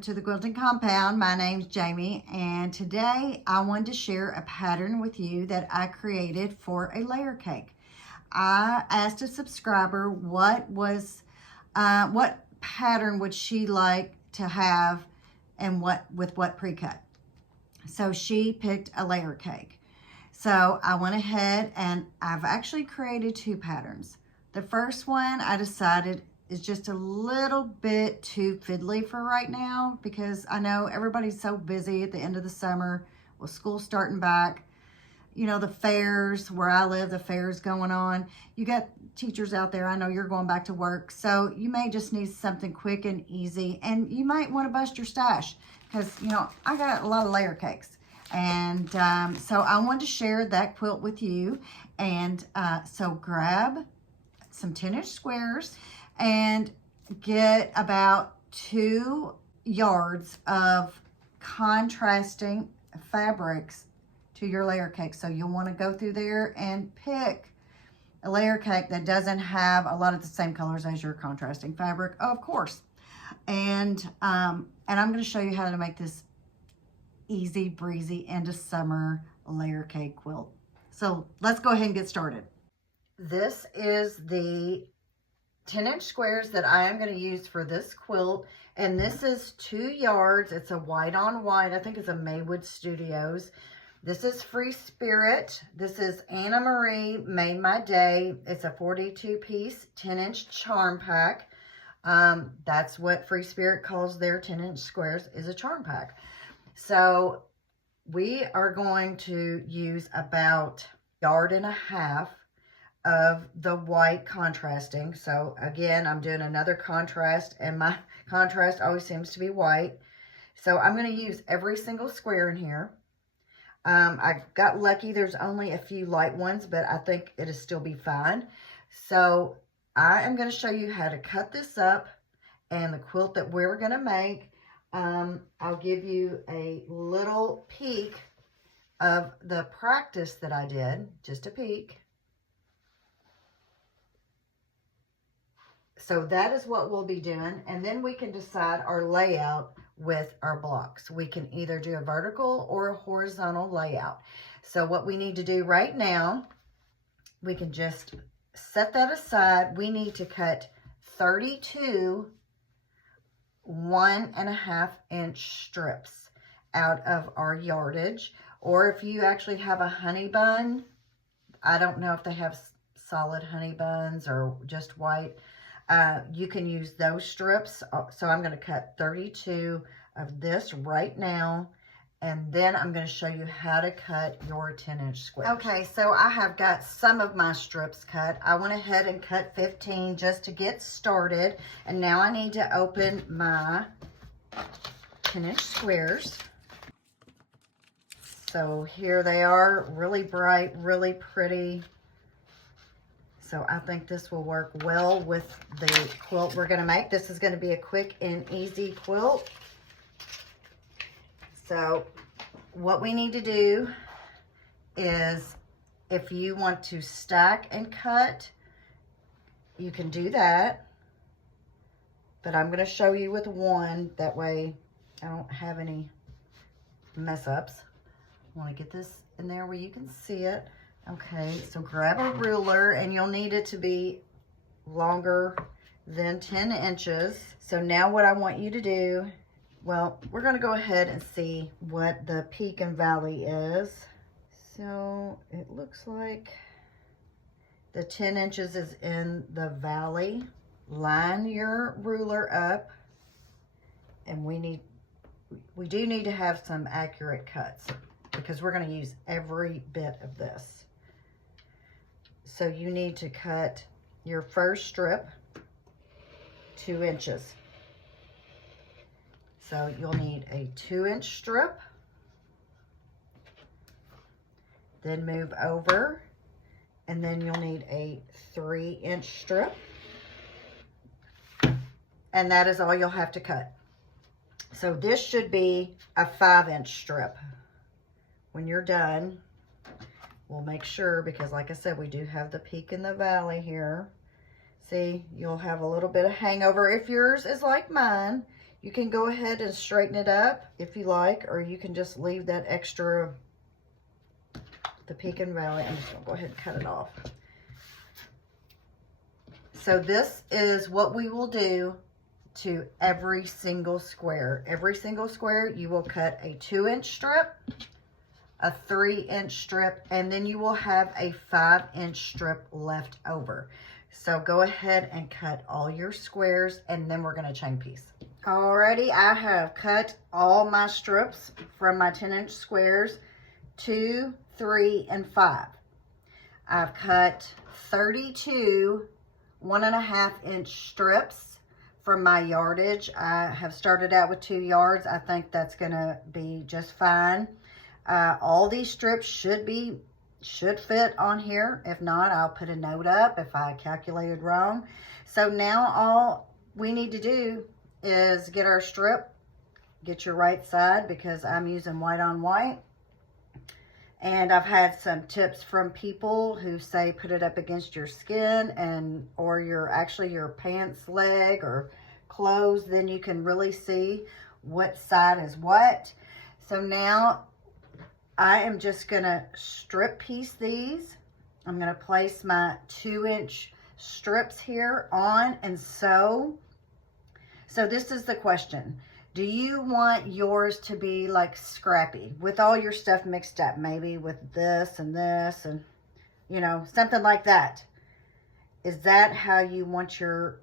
welcome to the Quilting Compound. My name's Jamie, and today I wanted to share a pattern with you that I created for a layer cake. I asked a subscriber what pattern would she like to have and with what pre-cut. So she picked a layer cake. So I went ahead and I've actually created two patterns. The first one I decided is just a little bit too fiddly for right now because I know everybody's so busy at the end of the summer with school starting back. You know, the fairs, where I live, the fairs going on. You got teachers out there, I know you're going back to work, so you may just need something quick and easy, and you might want to bust your stash because, you know, I got a lot of layer cakes. And so I wanted to share that quilt with you. And so grab some 10-inch squares and get about 2 yards of contrasting fabrics to your layer cake. So you'll want to go through there and pick a layer cake that doesn't have a lot of the same colors as your contrasting fabric, of course. And I'm going to show you how to make this easy breezy end of summer layer cake quilt. So let's go ahead and get started. This is the 10-inch squares that I am going to use for this quilt, and this is 2 yards. It's a white on white. I think it's a Maywood Studios. This is Free Spirit. This is Anna Marie Made My Day. It's a 42-piece 10-inch charm pack. That's what Free Spirit calls their 10-inch squares, is a charm pack. So we are going to use about 1.5 yards of the white contrasting. So again, I'm doing another contrast, and my contrast always seems to be white. So I'm going to use every single square in here. I got lucky, there's only a few light ones, but I think it'll still be fine. So I am going to show you how to cut this up and the quilt that we're going to make. I'll give you a little peek of the practice that I did, just a peek. So that is what we'll be doing, and then we can decide our layout with our blocks. We can either do a vertical or a horizontal layout. So what we need to do right now, we can just set that aside. We need to cut 32 1.5-inch strips out of our yardage. Or if you actually have a honey bun, I don't know if they have solid honey buns or just white. You can use those strips. So I'm going to cut 32 of this right now, and then I'm going to show you how to cut your 10-inch squares. Okay, so I have got some of my strips cut. I went ahead and cut 15 just to get started, and now I need to open my 10-inch squares. So here they are, really bright, really pretty. So I think this will work well with the quilt we're going to make. This is going to be a quick and easy quilt. So what we need to do is, if you want to stack and cut, you can do that. But I'm going to show you with one. That way I don't have any mess ups. I want to get this in there where you can see it. Okay, so grab a ruler, and you'll need it to be longer than 10 inches. So now what I want you to do, well, we're going to go ahead and see what the peak and valley is. So it looks like the 10 inches is in the valley. Line your ruler up, and we do need to have some accurate cuts because we're going to use every bit of this. So you need to cut your first strip 2 inches. So you'll need a 2-inch strip. Then move over, and then you'll need a 3-inch strip. And that is all you'll have to cut. So this should be a 5-inch strip. When you're done, we'll make sure, because like I said, we do have the peak in the valley here. See, you'll have a little bit of hangover. If yours is like mine, You can go ahead and straighten it up if you like, or you can just leave that extra, the peak and valley. I'm just gonna go ahead and cut it off. So this is what we will do to every single square. Every single square, you will cut a 2-inch strip, a 3-inch strip, and then you will have a 5-inch strip left over. So go ahead and cut all your squares, and then we're gonna chain piece. Alrighty, I have cut all my strips from my 10-inch squares, 2, 3, and 5. I've cut 32 1.5-inch strips from my yardage. I have started out with 2 yards. I think that's gonna be just fine. All these strips should fit on here. If not, I'll put a note up if I calculated wrong. So now all we need to do is get our strip, get your right side, because I'm using white on white. And I've had some tips from people who say put it up against your skin or your pants leg or clothes, then you can really see what side is what. So now I am just gonna strip piece these. I'm gonna place my 2-inch strips here on and sew. So this is the question. Do you want yours to be like scrappy with all your stuff mixed up, maybe with this and you know, something like that? Is that how you want your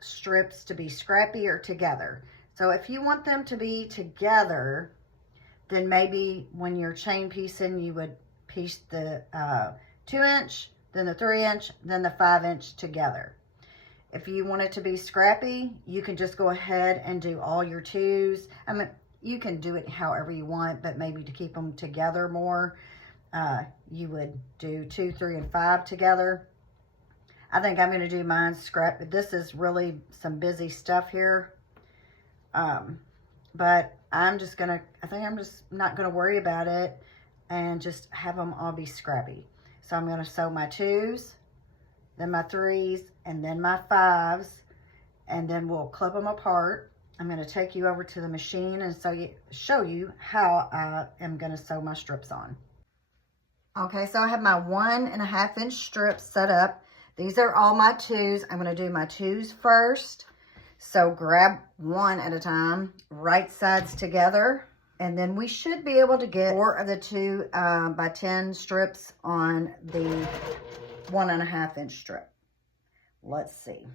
strips to be, scrappy or together? So if you want them to be together, then maybe when you're chain piecing, you would piece the 2-inch, then the 3-inch, then the 5-inch together. If you want it to be scrappy, you can just go ahead and do all your 2s. I mean, you can do it however you want, but maybe to keep them together more, you would do 2, 3, and 5 together. I think I'm going to do mine scrap. This is really some busy stuff here. But I think I'm just not going to worry about it and just have them all be scrappy. So I'm going to sew my 2s, then my 3s, and then my 5s, and then we'll clip them apart. I'm going to take you over to the machine and show you how I am going to sew my strips on. Okay, so I have my 1.5-inch strips set up. These are all my 2s. I'm going to do my 2s first. So grab one at a time, right sides together, and then we should be able to get 4 of the 2 by 10 strips on the 1.5-inch strip. Let's see.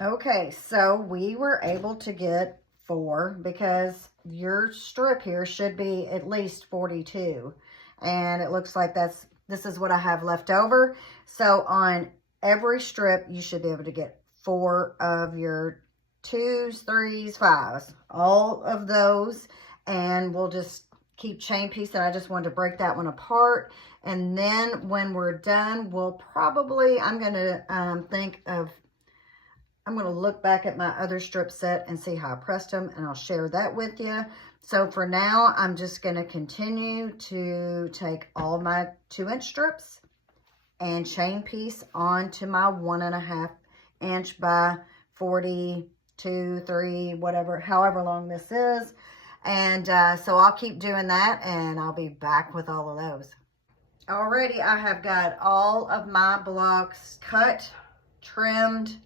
Okay, so we were able to get 4 because your strip here should be at least 42. And it looks like this is what I have left over. So on every strip, you should be able to get 4 of your 2s, 3s, 5s, all of those. And we'll just keep chain piecing. I just wanted to break that one apart. And then when we're done, I'm going to I'm going to look back at my other strip set and see how I pressed them, and I'll share that with you. So for now, I'm just going to continue to take all my 2-inch strips and chain piece onto my 1.5-inch by 42, 3, whatever, however long this is. And so I'll keep doing that, and I'll be back with all of those. Alrighty, I have got all of my blocks cut, trimmed,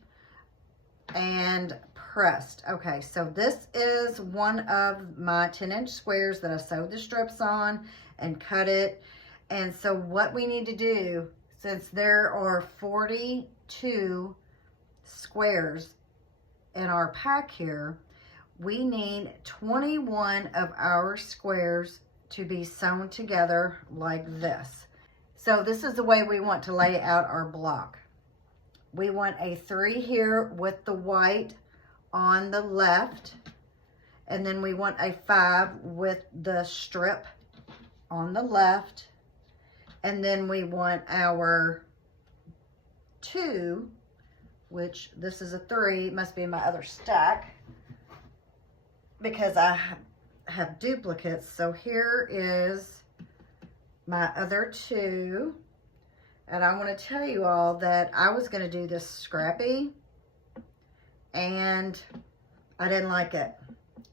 and pressed. Okay, so this is one of my 10-inch squares that I sewed the strips on and cut it. And so what we need to do, since there are 42 squares in our pack here, we need 21 of our squares to be sewn together like this. So this is the way we want to lay out our block. We want a 3 here with the white on the left, and then we want a 5 with the strip on the left, and then we want our 2 which this is a 3, must be in my other stack because I have duplicates. So here is my other 2. And I want to tell you all that I was going to do this scrappy and I didn't like it.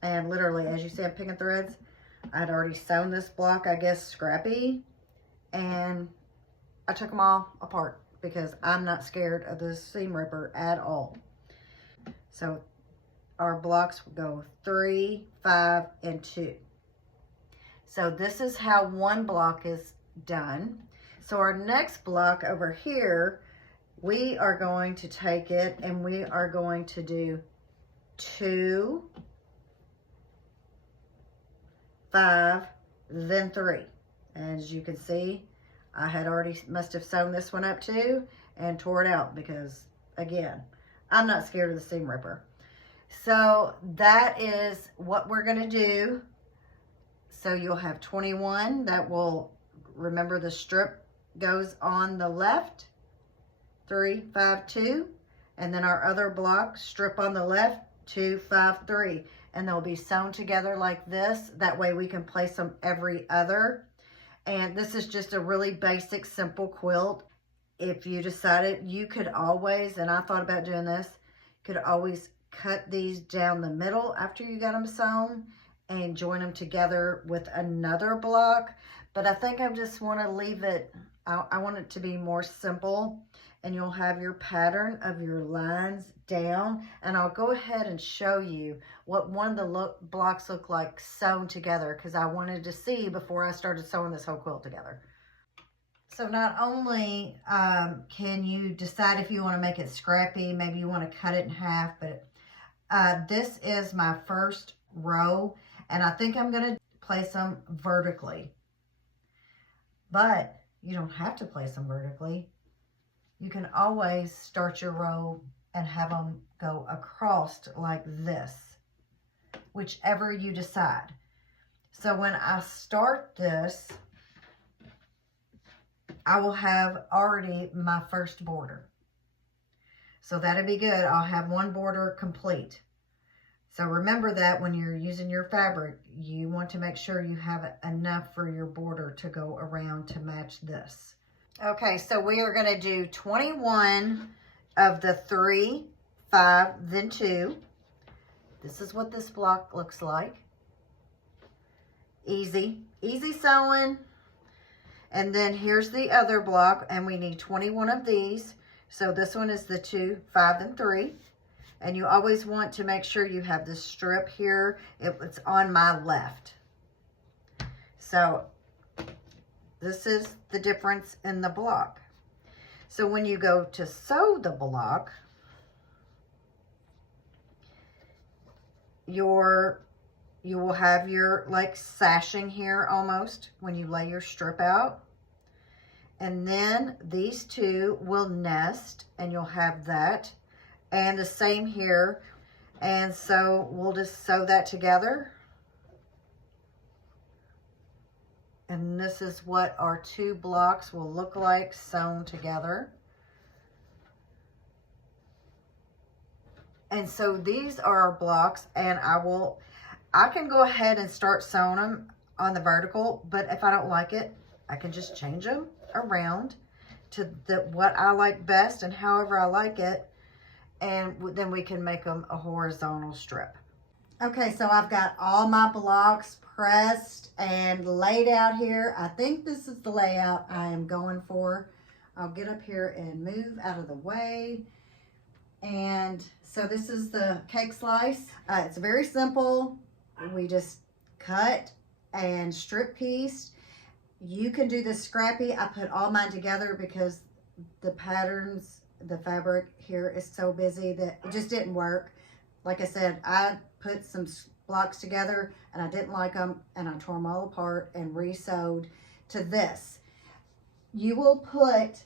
And literally, as you see, I'm picking threads. I'd already sewn this block, I guess, scrappy. And I took them all apart because I'm not scared of the seam ripper at all. So our blocks will go 3, 5, and 2. So this is how one block is done. So our next block over here, we are going to take it and we are going to do 2, 5, then 3. As you can see, I had already must have sewn this one up too and tore it out because, again, I'm not scared of the seam ripper. So that is what we're going to do. So you'll have 21 that will, remember the strip goes on the left, 3, 5, 2, and then our other block, strip on the left, 2, 5, 3, and they'll be sewn together like this. That way we can place them every other. And this is just a really basic, simple quilt. If you decided, you could always, and I thought about doing this, could always cut these down the middle after you got them sewn and join them together with another block. But I think I just want to leave it, I want it to be more simple, and you'll have your pattern of your lines down. And I'll go ahead and show you what one of the blocks look like sewn together, because I wanted to see before I started sewing this whole quilt together. So not only can you decide if you want to make it scrappy, maybe you want to cut it in half, but this is my first row, and I think I'm going to place them vertically. But you don't have to place them vertically. You can always start your row and have them go across like this, whichever you decide. So when I start this, I will have already my first border. So that'll be good. I'll have one border complete. So remember that when you're using your fabric, you want to make sure you have enough for your border to go around to match this. Okay, so we are going to do 21 of the 3, 5, then 2. This is what this block looks like. Easy sewing. And then here's the other block, and we need 21 of these. So this one is the 2, 5, and 3. And you always want to make sure you have this strip here. It's on my left. So this is the difference in the block. So when you go to sew the block, you will have your like sashing here almost when you lay your strip out. And then these two will nest, and you'll have that. And the same here. And so we'll just sew that together. And this is what our 2 blocks will look like sewn together. And so these are our blocks, and I can go ahead and start sewing them on the vertical, but if I don't like it, I can just change them around to what I like best and however I like it. And then we can make them a horizontal strip. Okay, so I've got all my blocks pressed and laid out here. I think this is the layout I am going for. I'll get up here and move out of the way. And so this is the cake slice. It's very simple. We just cut and strip pieced. You can do this scrappy. I put all mine together because the patterns, the fabric here is so busy that it just didn't work. Like I said, I put some blocks together and I didn't like them, and I tore them all apart and re-sewed to this. You will put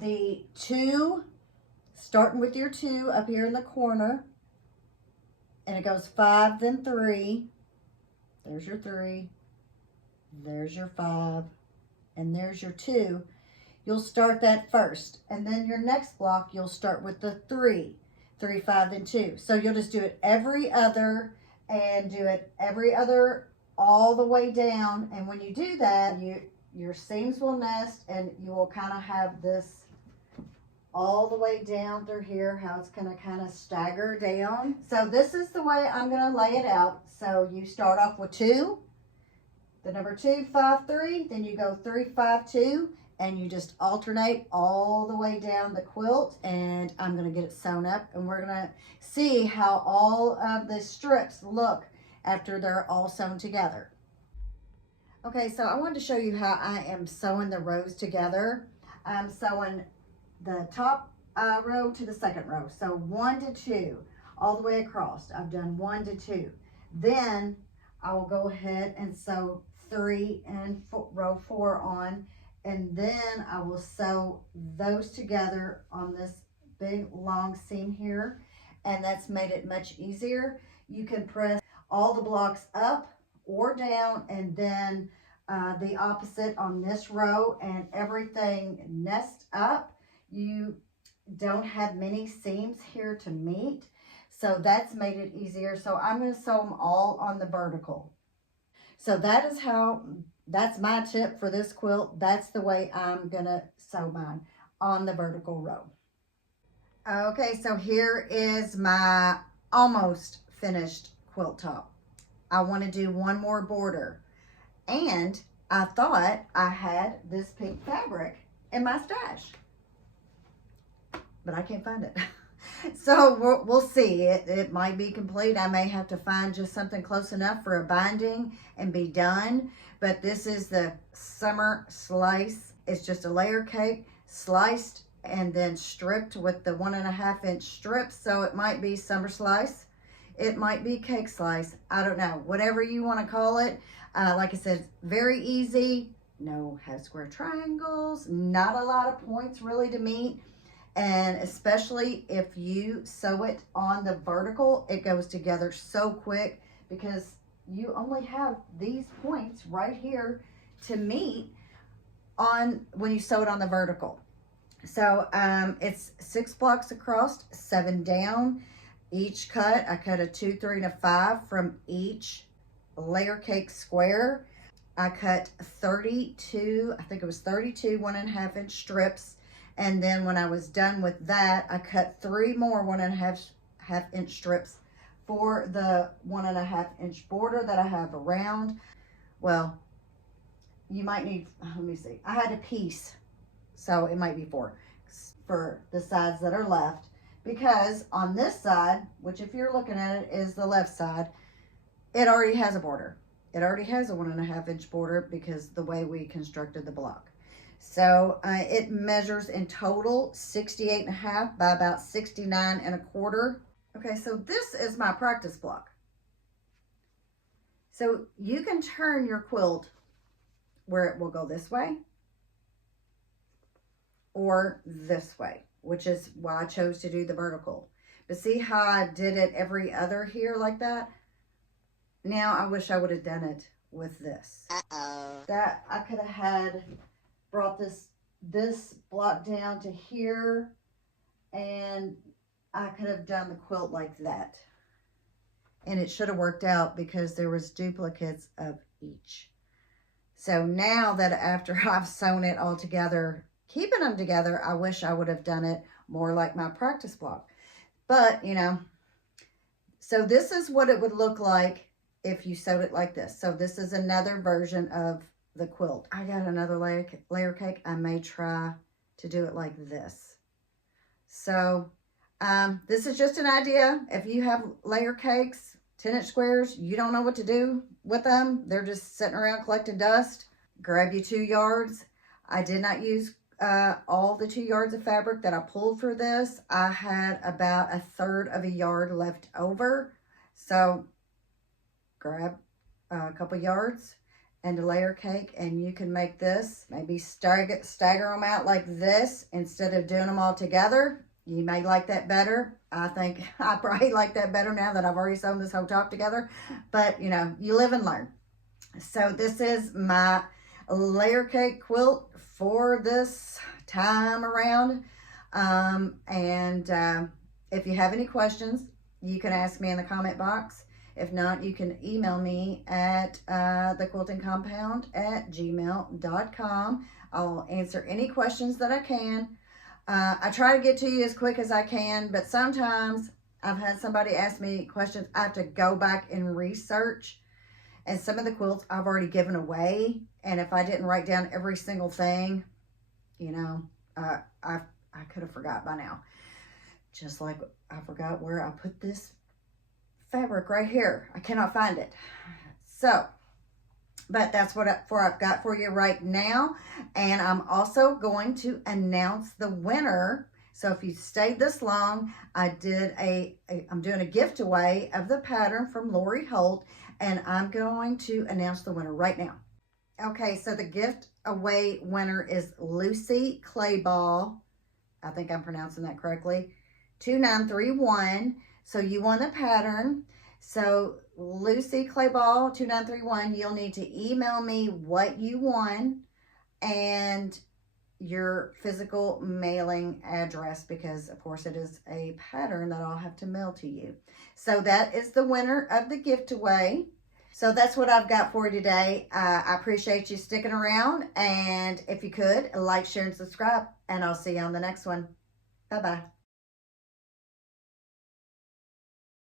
the 2, starting with your 2 up here in the corner, and it goes 5, then 3. There's your 3. There's your 5, and there's your 2. you'll start that first. And then your next block, you'll start with the 3, 3, 5, then 2. So you'll just do it every other and do it every other all the way down. And when you do that, your seams will nest and you will kind of have this all the way down through here, how it's going to kind of stagger down. So this is the way I'm going to lay it out. So you start off with 2, the number 2, 5, 3, then you go 3, 5, 2, and you just alternate all the way down the quilt. And I'm going to get it sewn up, and we're going to see how all of the strips look after they're all sewn together. Okay, so I wanted to show you how I am sewing the rows together. I'm sewing the top row to the second row. So 1 to 2 all the way across. I've done 1 to 2. Then I will go ahead and sew 3 and row 4 on, and then I will sew those together on this big long seam here, and that's made it much easier. You can press all the blocks up or down, and then the opposite on this row, and everything nests up. You don't have many seams here to meet, so that's made it easier. So I'm going to sew them all on the vertical. So that's my tip for this quilt. That's the way I'm going to sew mine, on the vertical row. Okay, so here is my almost finished quilt top. I want to do one more border, and I thought I had this pink fabric in my stash, but I can't find it. So we'll see. It might be complete. I may have to find just something close enough for a binding and be done. But this is the summer slice. It's just a layer cake sliced and then stripped with the 1.5 inch strips. So it might be summer slice. It might be cake slice. I don't know. Whatever you want to call it. Like I said, very easy. No half square triangles. Not a lot of points really to meet. And especially if you sew it on the vertical, it goes together so quick because you only have these points right here to meet on when you sew it on the vertical. So it's 6 blocks across, 7 down. Each cut, I cut a 2, 3, and a 5 from each layer cake square. I cut 32, I think it was 32 1.5 inch strips. And then when I was done with that, I cut 3 more 1.5 inch strips for the 1.5 inch border that I have around. Well, you might need, let me see. I had a piece, so it might be 4 for the sides that are left. Because on this side, which if you're looking at it is the left side, it already has a border. It already has a 1.5 inch border because the way we constructed the block. So it measures in total 68.5 by about 69.25. Okay, so this is my practice block. So you can turn your quilt where it will go this way or this way, which is why I chose to do the vertical. But see how I did it every other here like that? Now I wish I would have done it with this. That I could have had brought this block down to here, and I could have done the quilt like that, and it should have worked out because there was duplicates of each. So now that after I've sewn it all together, keeping them together, I wish I would have done it more like my practice block. But you know, so this is what it would look like if you sewed it like this. So this is another version of the quilt. I got another layer cake. I may try to do it like this. So this is just an idea. If you have layer cakes, 10-inch squares, you don't know what to do with them, they're just sitting around collecting dust, grab you 2 yards. I did not use all the 2 yards of fabric that I pulled for this. I had about 1/3 of a yard left over. So grab a couple yards and a layer cake, and you can make this, maybe stagger them out like this instead of doing them all together. You may like that better. I think I probably like that better now that I've already sewn this whole top together, but you know, you live and learn. So this is my layer cake quilt for this time around. If you have any questions, you can ask me in the comment box. If not, you can email me at thequiltingcompound@gmail.com. I'll answer any questions that I can. I try to get to you as quick as I can, but sometimes I've had somebody ask me questions. I have to go back and research. And some of the quilts I've already given away. And if I didn't write down every single thing, you know, I could have forgot by now. Just like I forgot where I put this fabric right here. I cannot find it. So, but that's what I've got for you right now. And I'm also going to announce the winner. So if you stayed this long, I'm doing a gift away of the pattern from Lori Holt, and I'm going to announce the winner right now. Okay, so the gift away winner is Lucy Clayball. I think I'm pronouncing that correctly. 2931. So you won the pattern. So Lucy Clayball 2931, you'll need to email me what you won and your physical mailing address, because of course it is a pattern that I'll have to mail to you. So that is the winner of the gift away. So that's what I've got for you today. I appreciate you sticking around, and if you could, like, share, and subscribe, and I'll see you on the next one. Bye-bye.